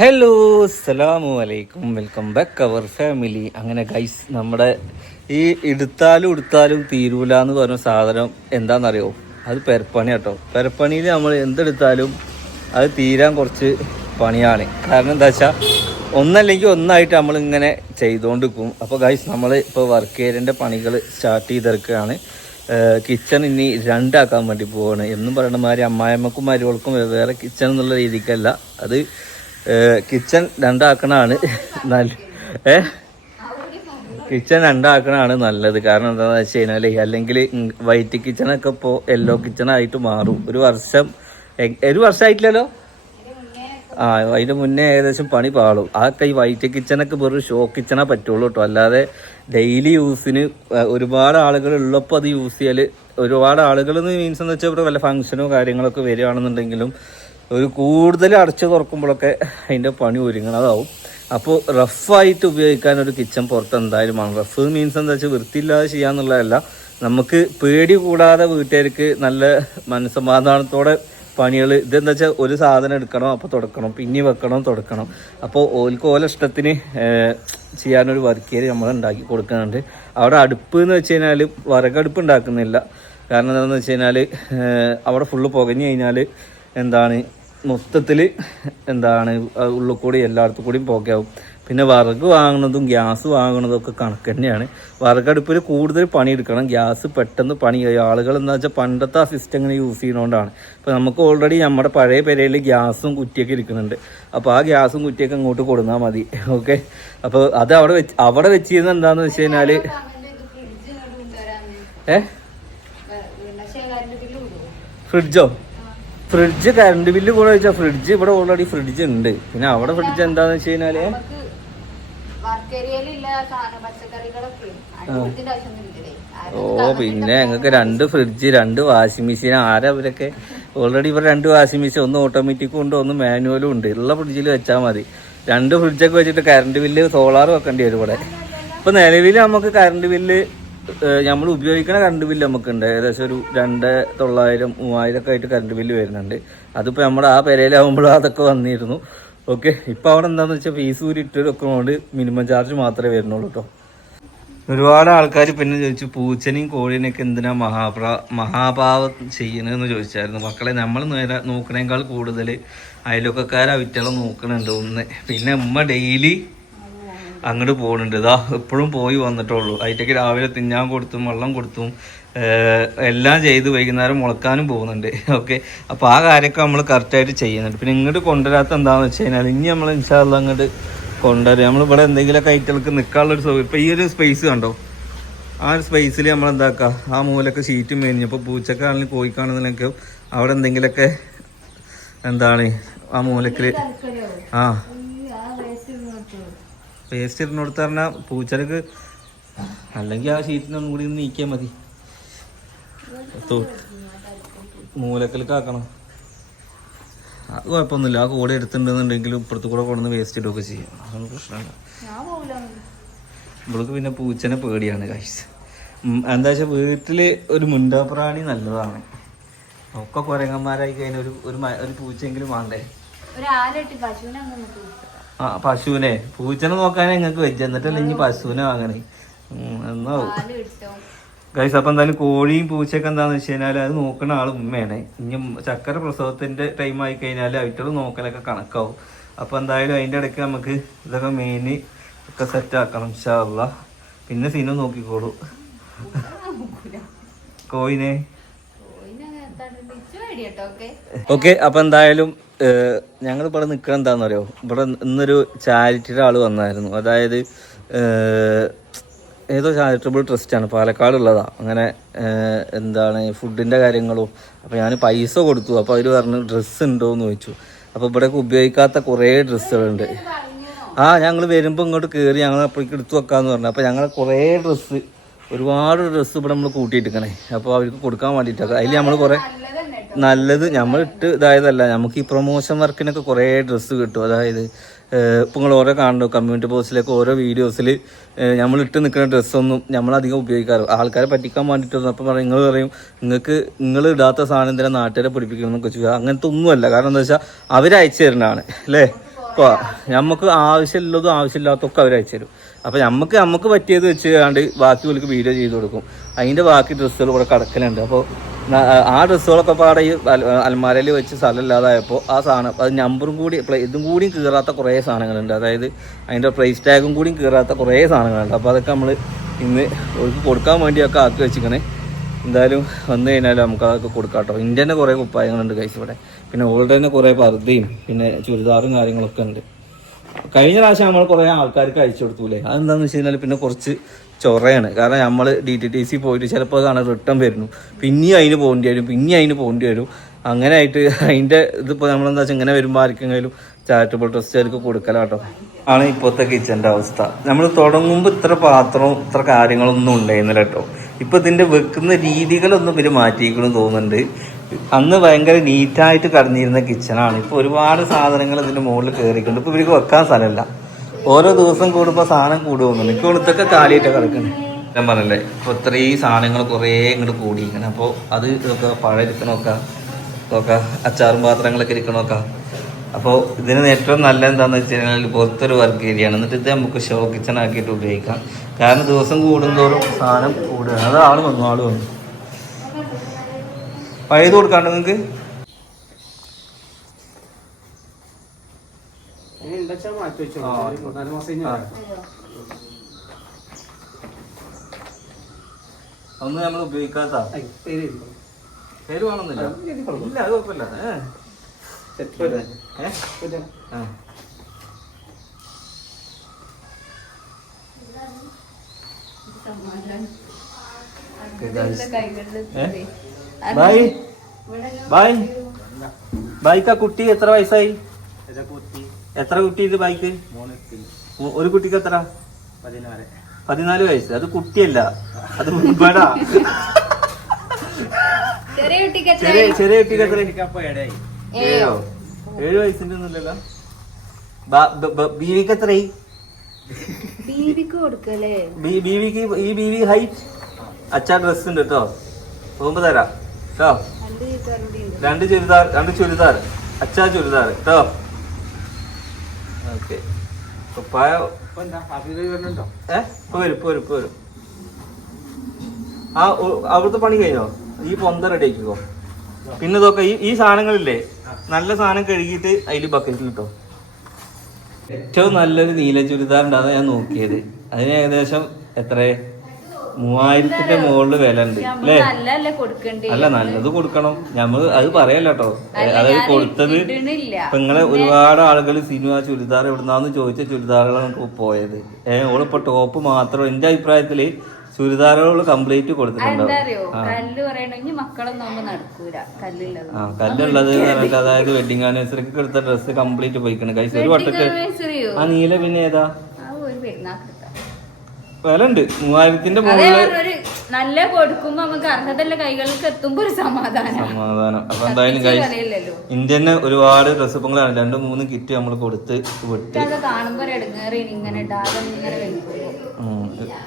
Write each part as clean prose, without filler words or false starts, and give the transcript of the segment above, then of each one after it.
Hello അസ്സലാമു അലൈക്കും, welcome back അവർ family. അങ്ങനെ ഗൈസ്, നമ്മുടെ ഈ എടുത്താലും തീരൂല എന്ന് പറഞ്ഞ സാധനം എന്താണെന്നറിയോ? അത് പെരപ്പണി കേട്ടോ. പെരപ്പണിയിൽ നമ്മൾ എന്തെടുത്താലും അത് തീരാൻ കുറച്ച് പണിയാണ്. കാരണം എന്താ വെച്ചാൽ ഒന്നല്ലെങ്കിൽ ഒന്നായിട്ട് നമ്മളിങ്ങനെ ചെയ്തുകൊണ്ടിരിക്കും. അപ്പോൾ ഗൈസ്, നമ്മൾ ഇപ്പോൾ വർക്ക് ഏരിയൻ്റെ പണികൾ സ്റ്റാർട്ട് ചെയ്തെടുക്കുകയാണ്. കിച്ചൺ ഇനി രണ്ടാക്കാൻ വേണ്ടി പോവാണ്. എന്നും പറയുന്ന മാതിരി അമ്മായിമ്മക്കും മരുവൾക്കും വേറെ കിച്ചൺ എന്നുള്ള രീതിക്കല്ല, അത് കിച്ചൺ രണ്ടാക്കണാണ് കിച്ചൺ രണ്ടാക്കണാണ് നല്ലത്. കാരണം എന്താണെന്ന് വെച്ച് കഴിഞ്ഞാൽ, അല്ലെങ്കിൽ വൈറ്റ് കിച്ചണൊക്കെ ഇപ്പോൾ യെല്ലോ കിച്ചണായിട്ട് മാറും. ഒരു വർഷമായിട്ടില്ലല്ലോ. അതിൻ്റെ മുന്നേ ഏകദേശം പണി പാളും. അതൊക്കെ ഈ വൈറ്റ് കിച്ചണൊക്കെ വെറും ഷോ കിച്ചണേ പറ്റുള്ളൂ കേട്ടോ. അല്ലാതെ ഡെയിലി യൂസിന് ഒരുപാട് ആളുകൾ ഉള്ളപ്പോൾ അത് യൂസ് ചെയ്യൽ, ഒരുപാട് ആളുകൾ മീൻസ് എന്ന് വെച്ചാൽ ഇവിടെ വല്ല ഫംഗ്ഷനോ കാര്യങ്ങളൊക്കെ വരികയാണെന്നുണ്ടെങ്കിലും ഒരു കൂടുതൽ അടച്ചു തുറക്കുമ്പോഴൊക്കെ അതിൻ്റെ പണി ഒരുങ്ങണതാവും. അപ്പോൾ റഫായിട്ട് ഉപയോഗിക്കാൻ ഒരു കിച്ചൺ പുറത്ത് എന്തായാലും വേണം. റഫ് മീൻസ് എന്താ വെച്ചാൽ വൃത്തിയില്ലാതെ ചെയ്യാന്നുള്ളതല്ല, നമുക്ക് പേടി കൂടാതെ വീട്ടുകാർക്ക് നല്ല മനസ്സമാധാനത്തോടെ പണികൾ. ഇതെന്താ വെച്ചാൽ ഒരു സാധനം എടുക്കണം, അപ്പോൾ തുടക്കണം, പിന്നെ വെക്കണം, തുടക്കണം. അപ്പോൾ ഓല ഇഷ്ടത്തിന് ചെയ്യാനൊരു വർക്ക് ഏരിയ നമ്മൾ ഉണ്ടാക്കി കൊടുക്കുന്നുണ്ട്. അവിടെ അടുപ്പ് എന്ന് വെച്ച് കഴിഞ്ഞാൽ വിറകടുപ്പ് ഉണ്ടാക്കുന്നില്ല. കാരണം എന്താണെന്ന് വെച്ച് കഴിഞ്ഞാൽ അവിടെ ഫുള്ള് പുകഞ്ഞു കഴിഞ്ഞാൽ എന്താണ് മൊത്തത്തിൽ ഉള്ളിൽ കൂടി എല്ലായിടത്തും കൂടിയും പോക്കാവും. പിന്നെ വിറക് വാങ്ങുന്നതും ഗ്യാസ് വാങ്ങുന്നതും ഒക്കെ കണക്ക് തന്നെയാണ്. വിറകടുപ്പിൽ കൂടുതൽ പണിയെടുക്കണം, ഗ്യാസ് പെട്ടെന്ന് പണി കഴിയും. ആളുകൾ എന്താ വെച്ചാൽ പണ്ടത്തെ ആ സിസ്റ്റം ഇങ്ങനെ യൂസ് ചെയ്യുന്നതുകൊണ്ടാണ്. ഇപ്പോൾ നമുക്ക് ഓൾറെഡി നമ്മുടെ പഴയ പെരയിൽ ഗ്യാസും കുറ്റിയൊക്കെ ഇരിക്കുന്നുണ്ട്. അപ്പോൾ ആ ഗ്യാസും കുറ്റിയൊക്കെ ഇങ്ങോട്ട് കൊടുന്നാൽ മതി. ഓക്കെ, അപ്പോൾ അത് അവിടെ വെച്ചിരുന്നത് എന്താണെന്ന് വെച്ച് കഴിഞ്ഞാൽ ഫ്രിഡ്ജ് കറണ്ട് ബില്ല് കൂടെ വെച്ചാൽ ഫ്രിഡ്ജ് ഇവിടെ ഓൾറെഡി ഫ്രിഡ്ജ് ഉണ്ട്. പിന്നെ അവിടെ ഫ്രിഡ്ജ് എന്താന്ന് വെച്ച് കഴിഞ്ഞാല് പിന്നെ ഞങ്ങൾക്ക് 2 ഫ്രിഡ്ജ്, 2 വാഷിംഗ് മെഷീൻ. അവരൊക്കെ ഓൾറെഡി ഇവിടെ 2 വാഷിംഗ് മെഷീൻ, ഒന്ന് ഓട്ടോമാറ്റിക്കും ഉണ്ട്, ഒന്ന് മാനുവലും ഉണ്ട്. ഉള്ള ഫ്രിഡ്ജിൽ വെച്ചാൽ മതി. 2 ഫ്രിഡ്ജൊക്കെ വെച്ചിട്ട് കറണ്ട് ബില്ല് സോളാർ വെക്കേണ്ടി വരും ഇവിടെ. ഇപ്പൊ നിലവിൽ നമുക്ക് കറണ്ട് ബില്ല് നമ്മൾ ഉപയോഗിക്കുന്ന കറണ്ട് ബില്ല് നമുക്കുണ്ട്. ഏകദേശം ഒരു 2,900-3,000 ഒക്കെ ആയിട്ട് കറണ്ട് ബില്ല് വരുന്നുണ്ട്. അതിപ്പോൾ നമ്മുടെ ആ പെരയിലാവുമ്പോഴും അതൊക്കെ വന്നിരുന്നു. ഓക്കെ, ഇപ്പം അവിടെ എന്താണെന്ന് വെച്ചാൽ ഫീസ് ഊരിട്ട് വെക്കുന്നതുകൊണ്ട് മിനിമം ചാർജ് മാത്രമേ വരുന്നുള്ളൂ കേട്ടോ. ഒരുപാട് ആൾക്കാർ പിന്നെ ചോദിച്ചു, പൂച്ചനെയും കോഴീനെയൊക്കെ എന്തിനാ മഹാഭാവം ചെയ്യണമെന്ന് ചോദിച്ചായിരുന്നു. മക്കളെ, നമ്മൾ നോക്കണേക്കാൾ കൂടുതൽ അയൽവക്കക്കാരെ അവറ്റെല്ലാം നോക്കണുണ്ട് ഒന്ന്. പിന്നെ ഉമ്മ ഡെയിലി അങ്ങോട്ട് പോകുന്നുണ്ട്. ഇതാ എപ്പോഴും പോയി വന്നിട്ടുള്ളൂ. അതിൻ്റെയൊക്കെ രാവിലെ തിന്നാൻ കൊടുത്തും വെള്ളം കൊടുത്തും എല്ലാം ചെയ്ത് വൈകുന്നേരം മുളക്കാനും പോകുന്നുണ്ട്. ഓക്കെ, അപ്പോൾ ആ കാര്യമൊക്കെ നമ്മൾ കറക്റ്റായിട്ട് ചെയ്യുന്നുണ്ട്. പിന്നെ ഇങ്ങോട്ട് കൊണ്ടുവരാത്ത എന്താണെന്ന് വെച്ച് കഴിഞ്ഞാൽ, ഇനി നമ്മൾ ഇൻഷാല്ലാ അങ്ങോട്ട് കൊണ്ടുവരും. നമ്മളിവിടെ എന്തെങ്കിലുമൊക്കെ ഐറ്റങ്ങൾക്ക് നിൽക്കാനുള്ളൊരു സൗകര്യം. ഇപ്പോൾ ഈ ഒരു സ്പേസ് കണ്ടോ, ആ ഒരു സ്പേസിൽ നമ്മൾ എന്താക്കുക, ആ മൂലൊക്കെ ഷീറ്റും മേഞ്ഞപ്പോൾ പൂച്ചക്കാണെങ്കിലും കോഴിക്കാണെന്നുണ്ടെങ്കിൽ അവിടെ എന്തെങ്കിലുമൊക്കെ ആ മൂലക്കിൽ പേസ്റ്റ് ഇടുന്നോടുത്ത് പറഞ്ഞാൽ പൂച്ചക്ക്, അല്ലെങ്കിൽ ആ ഷീറ്റിനൊന്നും കൂടി നീക്കിയാൽ മതി. മൂലക്കലേക്ക് ആക്കണം. അത് കുഴപ്പമൊന്നുമില്ല. ആ കൂടെ എടുത്തിട്ടുണ്ടെന്നുണ്ടെങ്കിലും ഇപ്പുറത്ത് കൂടെ കൊണ്ടുവന്ന് വേസ്റ്റ് ഇടുകയൊക്കെ ചെയ്യാം. അതൊന്നും പ്രശ്നമില്ല. ഇവൾക്ക് പിന്നെ പൂച്ചനെ പേടിയാണ് ഗൈസ്. എന്താ വെച്ചാൽ വീട്ടിൽ ഒരു മുണ്ടാപ്രാണി നല്ലതാണ്. ഒക്കെ കുരങ്ങന്മാരായി കഴിഞ്ഞാൽ ഒരു പൂച്ചയെങ്കിലും വേണ്ടേ. പശുവിനെ, പൂച്ചനെ നോക്കാനേ ഞങ്ങൾക്ക് വെച്ച്, എന്നിട്ടല്ലേ ഇനി പശുവിനെ വാങ്ങണേ എന്നോ ഗൈസ്. അപ്പം എന്തായാലും കോഴിയും പൂച്ചയൊക്കെ എന്താണെന്ന് വെച്ച് കഴിഞ്ഞാൽ അത് നോക്കുന്ന ആൾ ഉമ്മയാണ്. ഇനി ചക്കര പ്രസവത്തിൻ്റെ ടൈം ആയി കഴിഞ്ഞാൽ അവറ്റോട് നോക്കലൊക്കെ കണക്കാവും. അപ്പോൾ എന്തായാലും അതിൻ്റെ ഇടയ്ക്ക് നമുക്ക് ഇതൊക്കെ മെയിന് ഒക്കെ സെറ്റാക്കണം ഇൻഷാ അള്ളാ. പിന്നെ സിനു നോക്കിക്കോളൂ കോഴിനെ. ഓക്കെ, അപ്പം എന്തായാലും ഞങ്ങളിവിടെ നിൽക്കണം എന്താണെന്ന് അറിയോ, ഇവിടെ ഇന്നൊരു ചാരിറ്റിയുടെ ആൾ വന്നായിരുന്നു. അതായത് ഏതോ ചാരിറ്റബിൾ ട്രസ്റ്റാണ്, പാലക്കാടുള്ളതാണ്. അങ്ങനെ ഫുഡിൻ്റെ കാര്യങ്ങളും. അപ്പോൾ ഞാൻ പൈസ കൊടുത്തു. അപ്പോൾ അവർ പറഞ്ഞു ഡ്രസ്സ് ഉണ്ടോ എന്ന് ചോദിച്ചു. അപ്പോൾ ഇവിടെയൊക്കെ ഉപയോഗിക്കാത്ത കുറേ ഡ്രസ്സുകളുണ്ട്. ഞങ്ങൾ വരുമ്പോൾ ഇങ്ങോട്ട് കയറി ഞങ്ങൾ അപ്പോഴേക്ക് എടുത്തു വെക്കാമെന്ന് പറഞ്ഞു. അപ്പോൾ ഞങ്ങൾ കുറേ ഒരുപാട് ഡ്രസ്സ് ഇവിടെ നമ്മൾ കൂട്ടിയിട്ടിരിക്കണേ. അപ്പോൾ അവർക്ക് കൊടുക്കാൻ വേണ്ടിയിട്ടൊക്കെ അതിൽ നമ്മൾ കുറേ നല്ലത് നമ്മൾ ഇതായതല്ല, നമുക്ക് ഈ പ്രൊമോഷൻ വർക്കിനൊക്കെ കുറേ ഡ്രസ്സ് കിട്ടും. അതായത് ഇപ്പോൾ നിങ്ങൾ ഓരോ കാണുന്നു കമ്മ്യൂണിറ്റി പോസ്റ്റിലൊക്കെ ഓരോ വീഡിയോസിൽ നമ്മൾ നിൽക്കുന്ന ഡ്രസ്സൊന്നും നമ്മളധികം ഉപയോഗിക്കാറ് ആൾക്കാരെ പറ്റിക്കാൻ വേണ്ടിയിട്ടൊന്നും. അപ്പം നിങ്ങൾ പറയും നിങ്ങൾ ഇടാത്ത സാധനം എന്തിനാ നാട്ടുകാരെ പിടിപ്പിക്കണം എന്നൊക്കെ ചോദിക്കുക. അങ്ങനത്തെ ഒന്നുമല്ല. കാരണം എന്താ വെച്ചാൽ അവർ അയച്ചു തരുന്നതാണ് അല്ലേ. നമുക്ക് ആവശ്യമുള്ളതും ആവശ്യമില്ലാത്തൊക്കെ അവർ അയച്ചു തരും. അപ്പോൾ നമുക്ക് പറ്റിയത് വെച്ച് കണ്ട് ബാക്കി അവർക്ക് വീഡിയോ ചെയ്ത് കൊടുക്കും. അതിൻ്റെ ബാക്കി ഡ്രസ്സുകൾ ഇവിടെ കിടക്കലുണ്ട്. അപ്പോൾ ആ ഡ്രസ്സുകളൊക്കെ പാടെ ഈ അൽമാരയിൽ വെച്ച് സ്ഥലമില്ലാതായപ്പോൾ ആ സാധനം അത് നമ്പറും കൂടി ഇതും കൂടിയും കീറാത്ത കുറേ സാധനങ്ങളുണ്ട്. അതായത് അതിൻ്റെ പ്രൈസ് ടാഗും കൂടിയും കീറാത്ത കുറേ സാധനങ്ങളുണ്ട്. അപ്പോൾ അതൊക്കെ നമ്മൾ ഇന്ന് അവർക്ക് കൊടുക്കാൻ വേണ്ടിയൊക്കെ ആക്കി വെച്ചിരിക്കണേ. എന്തായാലും വന്നു കഴിഞ്ഞാൽ നമുക്ക് അതൊക്കെ കൊടുക്കാം കേട്ടോ. ഇന്ത്യൻ തന്നെ കുറേ കുപ്പായങ്ങളുണ്ട് കൈസ് ഇവിടെ. പിന്നെ ഓൾഡ് തന്നെ കുറേ പർദ്ദയും പിന്നെ ചുരിദാറും കാര്യങ്ങളൊക്കെ ഉണ്ട്. കഴിഞ്ഞ പ്രാവശ്യം നമ്മൾ കുറേ ആൾക്കാർക്ക് അയച്ചു കൊടുത്തൂലേ. അതെന്താണെന്ന് വെച്ച് കഴിഞ്ഞാൽ പിന്നെ കുറച്ച് ചൊറയാണ്. കാരണം നമ്മൾ DTTC പോയിട്ട് ചിലപ്പോൾ കാണാൻ റിട്ടേൺ വരുന്നു, പിന്നെയും അതിന് പോകേണ്ടി വരും. അങ്ങനെ ആയിട്ട് അതിൻ്റെ ഇതിപ്പോൾ നമ്മളെന്താ വെച്ചാൽ ഇങ്ങനെ വരുമ്പോൾ ആർക്കെങ്കിലും ചാരിറ്റബിൾ ട്രസ്റ്റുകാർക്ക് കൊടുക്കലാട്ടോ ആണ് ഇപ്പോഴത്തെ കിച്ചൻ്റെ അവസ്ഥ. നമ്മൾ തുടങ്ങുമ്പോൾ ഇത്ര പാത്രവും ഇത്ര കാര്യങ്ങളൊന്നും ഉണ്ടായിരുന്നില്ല കേട്ടോ. ഇപ്പം ഇതിൻ്റെ വെക്കുന്ന രീതികളൊന്നും ഇവർ മാറ്റിയിരിക്കണമെന്ന് തോന്നുന്നുണ്ട്. അന്ന് ഭയങ്കര നീറ്റായിട്ട് കടന്നിരുന്ന കിച്ചണാണ്. ഇപ്പോൾ ഒരുപാട് സാധനങ്ങൾ ഇതിൻ്റെ മുകളിൽ കയറിയിട്ടുണ്ട്. ഇപ്പോൾ ഇവർക്ക് വെക്കാൻ സ്ഥലമില്ല. ഓരോ ദിവസം കൂടുമ്പോൾ സാധനം കൂടുമെന്നുണ്ട്. ഇപ്പോൾ ഇതൊക്കെ കാലിയായിട്ട് കിടക്കണേ. ഞാൻ പറഞ്ഞല്ലേ ഇപ്പോൾ ഇത്രയും സാധനങ്ങൾ കുറേ ഇങ്ങോട്ട് കൂടിയിരിക്കണം. അപ്പോൾ അത് ഇതൊക്കെ പഴം ഇരിക്കണമൊക്കെ ഇതൊക്കെ അച്ചാറും പാത്രങ്ങളൊക്കെ ഇരിക്കണമൊക്കെ. അപ്പോൾ ഇതിന് ഏറ്റവും നല്ല എന്താണെന്ന് വെച്ച് കഴിഞ്ഞാൽ പുറത്തൊരു വർക്ക് ഏരിയയാണ്. എന്നിട്ട് ഇത് നമുക്ക് ഷോ കിച്ചൺ ആക്കിയിട്ട് ഉപയോഗിക്കാം. കാരണം ദിവസം കൂടുന്തോറും സാധനം കൂടുകയാണ്. അത് ആൾ വന്നു പഴയത് കൊടുക്കാണ്ട് നിങ്ങൾക്ക് ഒന്നും നമ്മൾ ഉപയോഗിക്കാത്ത പേര് വേണമെന്നില്ല. ഇല്ല അത് കുഴപ്പമില്ല. ബൈക്ക് കുട്ടി എത്ര വയസ്സായി? എത്ര കുട്ടി ഇത് ബൈക്ക്? ഒരു കുട്ടിക്ക് എത്ര? 14 വയസ്സ്. അത് കുട്ടിയല്ല, അത് മുൻപടാ. ചെറിയ കുട്ടിക്ക് എത്ര? 7 വയസ്സിന്റെ ഒന്നുമില്ലല്ലോ. ബീവിക്ക് എത്രയായി? ബീവിക്ക് ഈ ബീവി ഹൈറ്റ് അച്ഛാ ഡ്രസ് ഉണ്ട് കേട്ടോ. പോകുമ്പോ തരാം കേട്ടോ. 2 ചുരിദാർ അച്ഛാ ചുരിദാർ കേട്ടോ. ഓക്കെ വരും. ആ അവിടുത്തെ പണി കഴിഞ്ഞോ? ഈ പൊന്ത റെഡി ആക്കിക്കോ. പിന്നെ ഇതൊക്കെ ഈ സാധനങ്ങളില്ലേ, നല്ല സാധനം കഴുകിയിട്ട് അതിൽ ബക്കറ്റിൽ ഇട്ടോ. ഏറ്റവും നല്ലൊരു നീല ചുരിദാർ ഉണ്ട്, അതാണ് ഞാൻ നോക്കിയത്. അതിന് ഏകദേശം എത്ര 3000ന്റെ മുകളിൽ വില ഉണ്ട് അല്ലേ? അല്ല നല്ലത് കൊടുക്കണം. ഞമ്മള് അത് പറയല്ല കേട്ടോ. അതായത് കൊടുത്തത് ഇപ്പൊ നിങ്ങളെ ഒരുപാട് ആളുകൾ സിനിമ ചുരിദാർ എവിടുന്നാന്ന് ചോദിച്ച ചുരിദാറുകളാണ് പോയത്. ഓളിപ്പോ ടോപ്പ് മാത്രം എന്റെ അഭിപ്രായത്തില് ചുരിദാറുകൾ കംപ്ലീറ്റ് കൊടുത്തിട്ടുണ്ടാവും. കല്ലുള്ളത് പറഞ്ഞിട്ട് അതായത് വെഡിങ് ആനിവേഴ്സറിക്ക് എടുത്ത ഡ്രസ്സ് കംപ്ലീറ്റ് പോയിക്കണം. കൈസ് ഒരു വട്ടക്ക് ആ നീല പിന്നെ ഏതാ വില ഉണ്ട് 3000ന്റെ മുകളില്. നല്ല കൊടുക്കുമ്പോ നമുക്ക് അർഹതല്ല കൈകൾക്ക് എത്തുമ്പോ ഒരു സമാധാനം. അപ്പൊ എന്തായാലും ഇന്ത്യൻ ഒരുപാട് ഡ്രസ്സ് ഇപ്പൊ 2-3 കിറ്റ് നമ്മൾ കൊടുത്ത് വിട്ട്.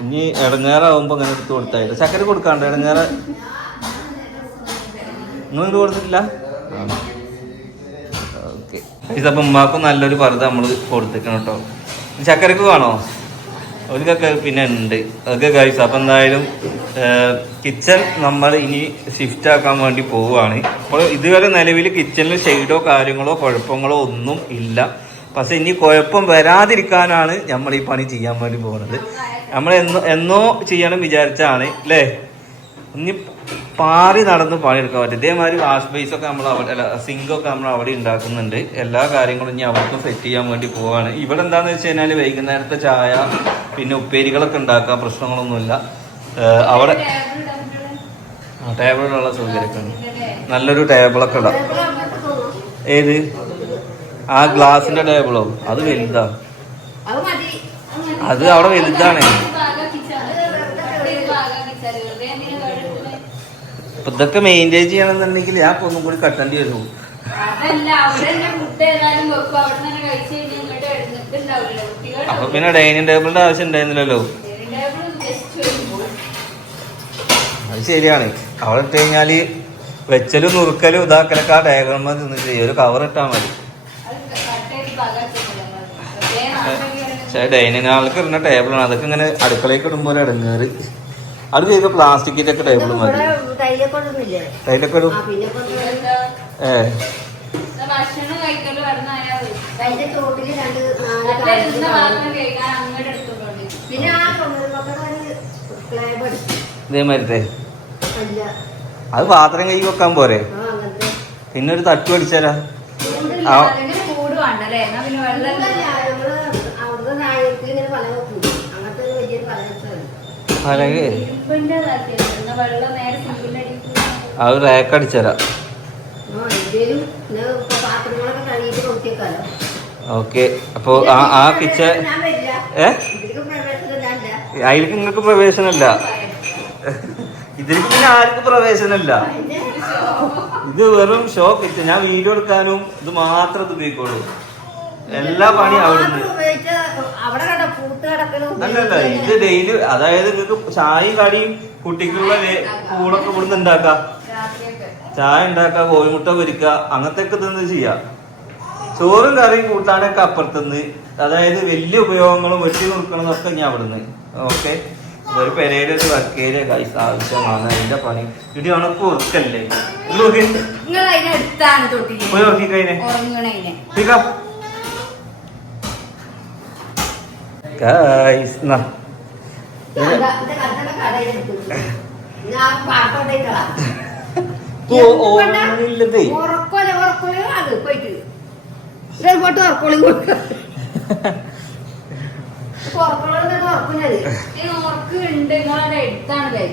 ഇനി ഇടങ്ങേറാവുമ്പോ അങ്ങനെ എടുത്ത് കൊടുത്തായിട്ട് ചക്കര കൊടുക്കാണ്ട് ഇടങ്ങേറ് നിങ്ങൾ കൊടുത്തിട്ടില്ല. ഓക്കെ ഇതപ്പൊ ഉമ്മാക്കും നല്ലൊരു പർദ്ദ നമ്മള് കൊടുത്തിക്കണം കേട്ടോ. ചക്കരക്ക് കാണോ? അവർക്കൊക്കെ പിന്നെ ഉണ്ട് അതൊക്കെ കഴിച്ചു. അപ്പം എന്തായാലും കിച്ചൺ നമ്മൾ ഇനി ഷിഫ്റ്റ് ആക്കാൻ വേണ്ടി പോവുകയാണ്. അപ്പോൾ ഇതുവരെ നിലവിൽ കിച്ചണിൽ ഷെയ്ഡോ കാര്യങ്ങളോ കുഴപ്പങ്ങളോ ഒന്നും ഇല്ല. പക്ഷെ ഇനി കുഴപ്പം വരാതിരിക്കാനാണ് നമ്മൾ ഈ പണി ചെയ്യാൻ വേണ്ടി പോകുന്നത്. നമ്മൾ എന്നോ ചെയ്യണം വിചാരിച്ചാണ് അല്ലേ. ഇനി പാറി നടന്ന് പണിയെടുക്കാൻ പറ്റും. ഇതേമാതിരി വാഷ് ബേസൊക്കെ നമ്മൾ അവിടെ സിങ്കൊക്കെ നമ്മൾ അവിടെ ഉണ്ടാക്കുന്നുണ്ട്. എല്ലാ കാര്യങ്ങളും ഇനി അവർക്കും സെറ്റ് ചെയ്യാൻ വേണ്ടി പോവാണ്. ഇവിടെ എന്താന്ന് വെച്ച് കഴിഞ്ഞാൽ വൈകുന്നേരത്തെ ചായ പിന്നെ ഉപ്പേരികളൊക്കെ ഉണ്ടാക്കാം, പ്രശ്നങ്ങളൊന്നുമില്ല. അവിടെ ടേബിളിലുള്ള സൗകര്യമൊക്കെ ഉണ്ട്. നല്ലൊരു ടേബിളൊക്കെ ഇടാം. ഏത് ആ ഗ്ലാസിന്റെ ടേബിളോ? അത് വലുതാ, അത് അവിടെ വലുതാണ്. അപ്പൊ ഇതൊക്കെ മെയിൻറ്റെയിൻ ചെയ്യണമെന്നുണ്ടെങ്കിൽ ഞാൻ ഒന്നും കൂടി കട്ടേണ്ടി വരുമോ? അപ്പൊ പിന്നെ ഡൈനിങ് ടേബിളിന്റെ ആവശ്യം ഉണ്ടായിരുന്നില്ലല്ലോ. അത് ശരിയാണ്. അവിടെ ഇട്ട് കഴിഞ്ഞാല് വെച്ചലും നുറുക്കലും ഇതാക്കലൊക്കെ ആ ഡയഗ്രാമ നിന്ന് ചെയ്യും. ഒരു കവർ ഇട്ടാൽ മതി. പക്ഷേ ഡൈനിങ് ഹാളിലേക്ക് ഇടുന്ന ടേബിളാണ്. അതൊക്കെ ഇങ്ങനെ അടുക്കളയ്ക്ക് ഇടുമ്പോൾ ഒരു ഇടങ്ങേറ്. അത് ചെയ്ത പ്ലാസ്റ്റിക്കിന്റെ ഒക്കെ ടേബിൾ മതി. ടൈലൊക്കെ ഇടും. ഭക്ഷണം കഴിക്കല് ഇതേമാതിരത്തെ അത് പാത്രം കൈ വെക്കാൻ പോരെ. പിന്നെ ഒരു തട്ട് പഠിച്ചാലാ കൂട് വേണ്ടല്ലേ? പിന്നെ വെള്ളം അല്ലെങ്കിൽ അത് റാക്ക് അടിച്ചരാ. ഓക്കെ. അപ്പൊ ആ കിച്ചൺ അതിലേക്ക് നിങ്ങൾക്ക് പ്രവേശനമില്ല. ഇതിലേക്ക് പിന്നെ ആർക്കും പ്രവേശനമില്ല. ഇത് വെറും ഷോ കിച്ചൺ. ഞാൻ വീഡിയോ എടുക്കാനും ഇത് മാത്രം ഇത് ഉപയോഗിക്കുള്ളൂ. എല്ലാ പണിയും അവിടുന്ന്. അല്ലല്ല, ഇത് ഡെയിലി, അതായത് നിങ്ങൾക്ക് ചായയും കടിയും കുട്ടിക്കുള്ള കൂളൊക്കെ ഇവിടുന്ന് ഉണ്ടാക്കാം. ചായ ഉണ്ടാക്കുക, കോഴിമുട്ട പൊരിക്കുക, അങ്ങനത്തെ ഒക്കെ ഇതൊന്നും ചെയ്യാം. ചോറും കറിയും കൂട്ടാനൊക്കെ അപ്പുറത്തുനിന്ന്. അതായത് വലിയ ഉപയോഗങ്ങളും വെട്ടി കൊടുക്കണതൊക്കെ ഞാൻ അവിടുന്ന്. ഓക്കെ. ഒരു പെരയുടെ ഒരു വർക്ക് ഏരിയ കൈസ് ആവശ്യമാണ്. അതിന്റെ പണി ഇടി ഉണക്ക് ഉറക്കല്ലേ. പോയി നോക്കിക്കഴിഞ്ഞേ ഓർമ്മയില്ലതേ.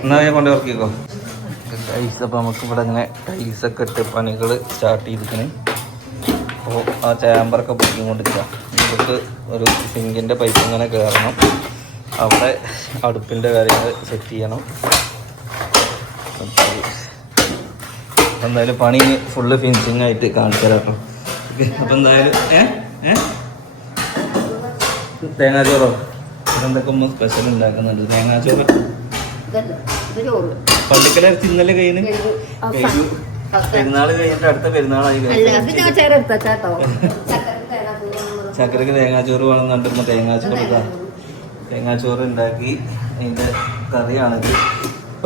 എന്നാ ഞാൻ കൊണ്ട് ഉറക്കിക്കോ ടൈൽസ്. അപ്പൊ നമുക്ക് ഇവിടെ ഇങ്ങനെ ടൈൽസ് ഒക്കെ ഇട്ട് പണികൾ സ്റ്റാർട്ട് ചെയ്തിരിക്കണേ. അപ്പോൾ ആ ചാമ്പറൊക്കെ പൊക്കി കൊണ്ടിരിക്കുക. നമുക്ക് ഒരു സിങ്കിൻ്റെ പൈപ്പ് ഇങ്ങനെ കയറണം. അവിടെ അടുപ്പിൻ്റെ കാര്യങ്ങൾ സെറ്റ് ചെയ്യണം. എന്തായാലും പണി ഫുള്ള് ഫിനിഷിങ് ആയിട്ട് കാണിച്ചു തരാം കേട്ടോ. അപ്പം എന്തായാലും തേങ്ങാച്ചോറോ അതെന്തൊക്കെ ഒന്ന് സ്പെഷ്യൽ ഉണ്ടാക്കുന്നുണ്ട്. തേങ്ങാച്ചോറ് പള്ളിക്കല ഇന്നലെ കഴിഞ്ഞ് പെരുന്നാൾ കഴിഞ്ഞിട്ട് അടുത്ത പെരുന്നാളായി. ചക്കരക്ക് തേങ്ങാച്ചോറ് വേണമെന്നുണ്ടിരുന്ന തേങ്ങാച്ചോറ് ഉണ്ടാക്കി. അതിൻ്റെ കറിയാണിത്.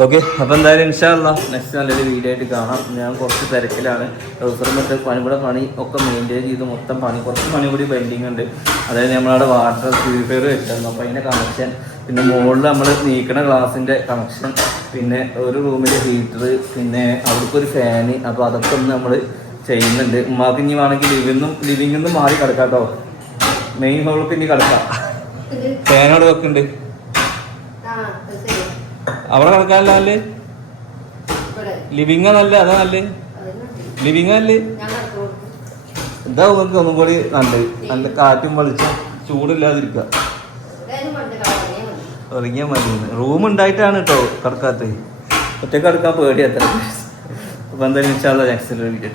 ഓക്കെ. അപ്പോൾ എന്തായാലും ഇൻഷാ അല്ലാഹ് നെക്സ്റ്റ് നല്ലൊരു വീഡിയോ ആയിട്ട് കാണാം. ഞാൻ കുറച്ച് തിരക്കിലാണ്. ഡൗസറിമിട്ട് പണിയുടെ പണി ഒക്കെ മെയിൻറ്റെയിൻ ചെയ്ത് മൊത്തം കുറച്ച് പണി കൂടി പെൻഡിങ് ഉണ്ട്. അതായത് നമ്മളവിടെ വാട്ടർ പ്യൂരിഫയർ വെച്ചിരുന്നു. അപ്പോൾ അതിൻ്റെ കണക്ഷൻ, പിന്നെ മുകളിൽ നമ്മൾ നീക്കണ ഗ്ലാസിൻ്റെ കണക്ഷൻ, പിന്നെ ഒരു റൂമിലെ ഹീറ്റർ, പിന്നെ അവർക്കൊരു ഫാന്. അപ്പോൾ അതൊക്കെ ഒന്ന് നമ്മൾ ചെയ്യുന്നുണ്ട്. ഉമ്മാക്ക് ഇനി വേണമെങ്കിൽ ലിവിങ്ങിൽ നിന്ന് മാറി കിടക്കാം കേട്ടോ. മെയിൻ ഹോളിൽ ഇനി കിടക്കാം. ഫാനോട് വെക്കുന്നുണ്ട്. അവിടെ കിടക്കാനല്ല നല്ലേ? ലിവിങ്ങ നല്ല അതാ നല്ലേ? ലിവിങ്ങ അല്ലേ? ഇതാ നിങ്ങൾക്ക് ഒന്നും കൂടി നല്ലത്. നല്ല കാറ്റും വെളിച്ചം, ചൂടില്ലാതിരിക്കുക. ഇറങ്ങിയാൽ മതി. റൂം ഉണ്ടായിട്ടാണ് കേട്ടോ കിടക്കാത്തത്. ഒറ്റക്ക് കിടക്കാൻ പേടിയാത്ര. അപ്പൊ എന്തായാലും ഇൻഷാ അല്ലാഹ് നെക്സ്റ്റ് വീഡിയോ